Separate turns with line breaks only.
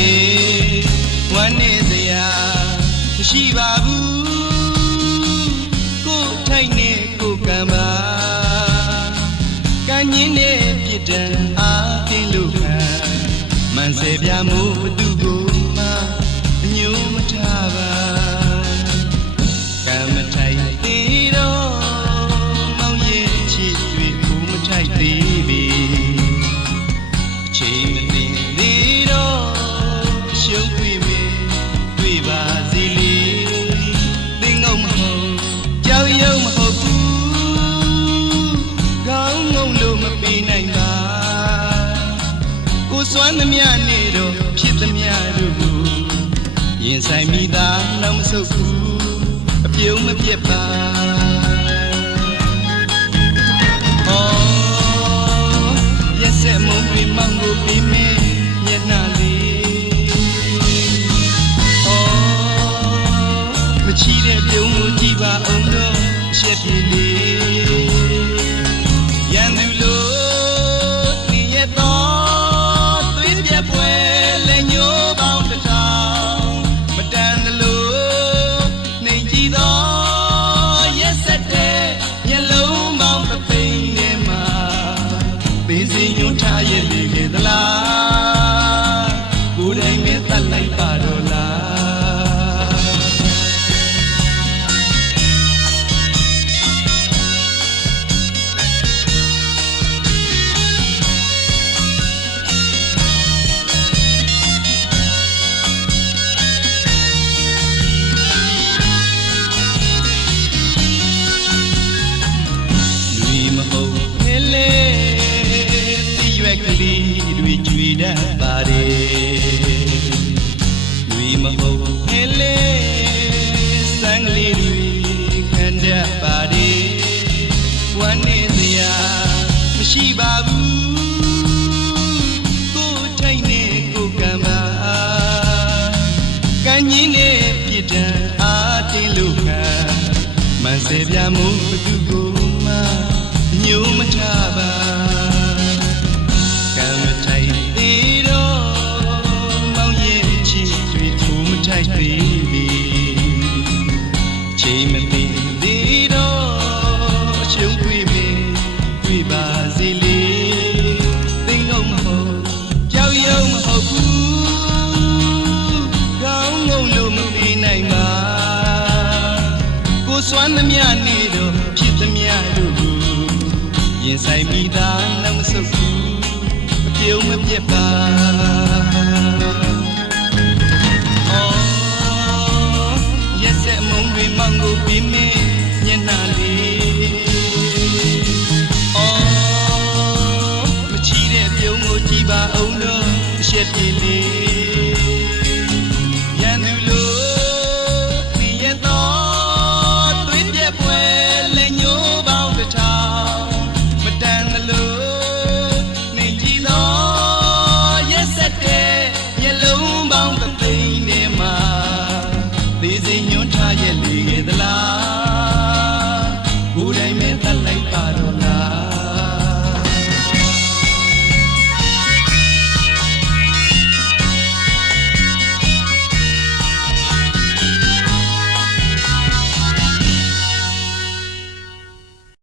လေဝမ်းနေစရာမရှိပါဘူးကိုထိုက်နေကိုကံပါကံညင်းတဲ့ပြစ်ဒဏ်အားတင်းလို့ခံမန်စေပြမှု စွမ်းသမျှနေတော့ဖြစ်သမျှတို့ကိုရင်ဆိုင်မိသားနောက်မဆုတ်ဘူးအပြုံးမပြတ်ပါအော်ရက်စက်မုံတွေမောင်ကိုပြီးမဲမျက်နှာလေးအော်မချီတဲ့ပြုံးကိုကြည့်ပါအောင်တော့အရှက်ပြေလေး တွေကြွေတတ်ပါတယ်လူမဟုတ်လေလေစံကလေးတွေခံတတ်ပါတယ်ဝမ်းနေစရာမရှိပါဘူးကိုယ်ထိုင်နေကိုယ်ကံပါကံကြီးနဲ့ပြစ်ဒဏ်အားတင်းလို့ခံမန်စေပြမှုဘသူကိုမှညိုးမချပါ သူမထိုက်သေးပြီချိန်မသိသေးတော့အရှုံးတွေ့ပြီတွေ့ပါစေလေသင်ငုံမဟုတ်ကြောက်ရွံ့မဟုတ်ဘူးကောင်းငုံလို့မပြီးနိုင်ပါကိုစွမ်းသမျှနေတော့ဖြစ်သမျှတို့ကိုရင်ဆိုင်မိသားနောက်မဆုတ်ဘူးအပြုံးမပြတ်ပါ ကိုကြည်ပါအောင်တော့အရှက်ပြေလေးရန်သူလို့နေရတော့သွေးပြက်ပွဲလက်ညှိုးပေါင်းတစ်ထောင်မတန်သလို့နေကြည့်တော့ရက်ဆက်တဲ့မျက်လုံးပေါင်းတစ်သိန်းနဲ့မှာသေးစိမ်ညွှန်းထားရဲ့လေခဲ့သလား